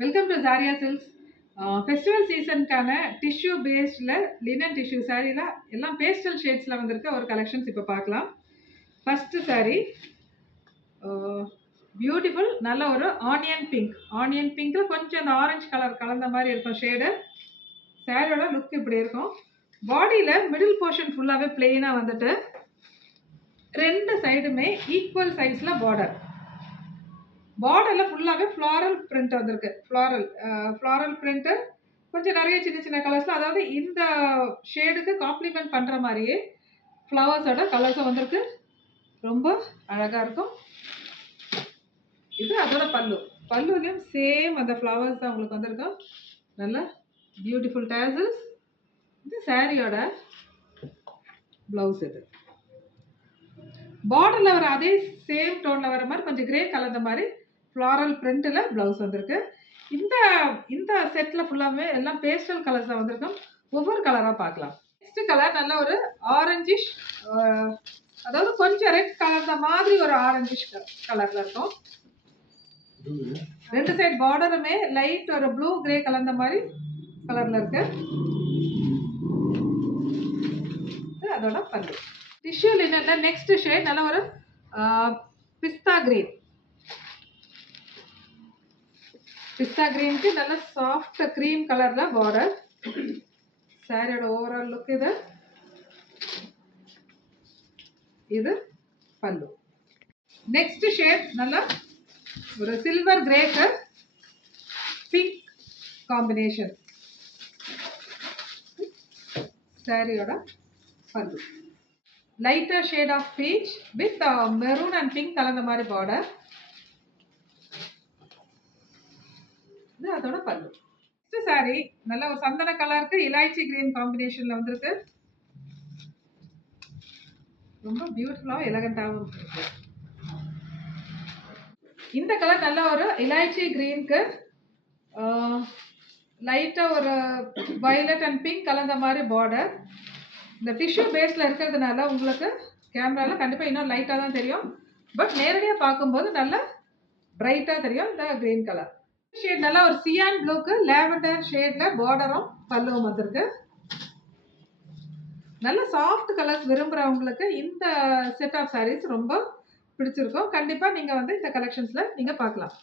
Welcome to Zariya silks. Festival சீசனுக்கான tissue pastel linen tissue சாரீல எல்லாம் பேஸ்டல் ஷேட்ஸில் வந்திருக்க ஒரு கலெக்ஷன்ஸ் இப்போ பார்க்கலாம். ஃபஸ்ட்டு சாரீ பியூட்டிஃபுல், நல்ல ஒரு ஆனியன் பிங்க்கில் கொஞ்சம் அந்த ஆரஞ்சு கலர் கலந்த மாதிரி இருக்கும் ஷேடு. சாரியோட லுக் இப்படி இருக்கும். பாடியில் மிடில் போர்ஷன் ஃபுல்லாகவே பிளெயினாக வந்துட்டு ரெண்டு சைடுமே ஈக்குவல் சைஸில் பார்டரில் ஃபுல்லாகவே ஃப்ளாரல் பிரிண்ட் வந்திருக்கு. ஃப்ளாரல் பிரிண்ட்டு கொஞ்சம் நிறைய சின்ன சின்ன கலர்ஸில், அதாவது இந்த ஷேடுக்கு காம்ப்ளிமெண்ட் பண்ணுற மாதிரியே ஃப்ளவர்ஸோட கலர்ஸும் வந்திருக்கு. ரொம்ப அழகாக இருக்கும். இது அதோட பல்லுலையும் சேம் அந்த ஃப்ளவர்ஸ் தான் உங்களுக்கு வந்திருக்கும். நல்ல பியூட்டிஃபுல் டேசல்ஸ். இது சாரியோட ப்ளவுஸ். இது பார்டரில் வர அதே சேம் டோனில் வர மாதிரி கொஞ்சம் கிரே கலந்த மாதிரி ஃப்ளாரல் பிரிண்ட்டில் ப்ளவுஸ் வந்திருக்கு. இந்த செட்டில் ஃபுல்லாகவே எல்லாம் பேஸ்டல் கலர்ஸ் தான் வந்திருக்கும். ஒவ்வொரு கலராக பார்க்கலாம். நெக்ஸ்ட் கலர் நல்ல ஒரு ஆரஞ்சிஷ், அதாவது கொஞ்சம் ரெட் கலர்ந்த மாதிரி ஒரு ஆரஞ்சிஷ் கலரில் இருக்கும். ரெண்டு சைட் பார்டருமே லைட் ஒரு ப்ளூ கிரே கலந்த மாதிரி கலரில் இருக்கு. அதோட பல்லு. டிஷ்யூ லினன்ல நெக்ஸ்ட் ஷேட் நல்ல ஒரு பிஸ்தா கிரீனுக்கு நல்ல சாஃப்ட் க்ரீம் கலர்ல பார்டர். சாரியோட ஓவரால் லுக் இது பல்லு. நெக்ஸ்ட் ஷேட் நல்ல ஒரு சில்வர் கிரேக்கு பிங்க் காம்பினேஷன். சாரியோட பல்லு lighter shade of peach with maroon and pink கலந்த மாதிரி border. இது அதோட பல்லு. நெக்ஸ்ட் சாரி நல்ல ஒரு சந்தன கலருக்கு இலாய்ச்சி கிரீன் காம்பினேஷன்ல வந்திருக்கு. ரொம்ப பியூட்டிஃபுல்லாகவும் எலகண்டாகவும் இருக்கு. இந்த கலர் நல்ல ஒரு இலாய்ச்சி கிரீனுக்கு லைட்டாக ஒரு வயலட் அண்ட் பிங்க் கலந்த மாதிரி பார்டர். இந்த டிஷ்யூ பேஸில் இருக்கிறதுனால உங்களுக்கு கேமராவில் கண்டிப்பாக இன்னும் லைட்டாக தான் தெரியும், பட் நேரடியாக பார்க்கும்போது நல்லா பிரைட்டாக தெரியும். இந்த க்ரீன் கலர் ஷேட் நல்லா ஒரு சியான் ப்ளூக்கு லேவெண்டர் ஷேடில் பார்டரும் பல்லுவும் வந்திருக்கு. நல்ல சாஃப்ட் கலர்ஸ் விரும்புகிறவங்களுக்கு இந்த செட் ஆஃப் சாரீஸ் ரொம்ப பிடிச்சிருக்கும். கண்டிப்பாக நீங்கள் இந்த கலெக்ஷன்ஸில் நீங்கள் பார்க்கலாம்.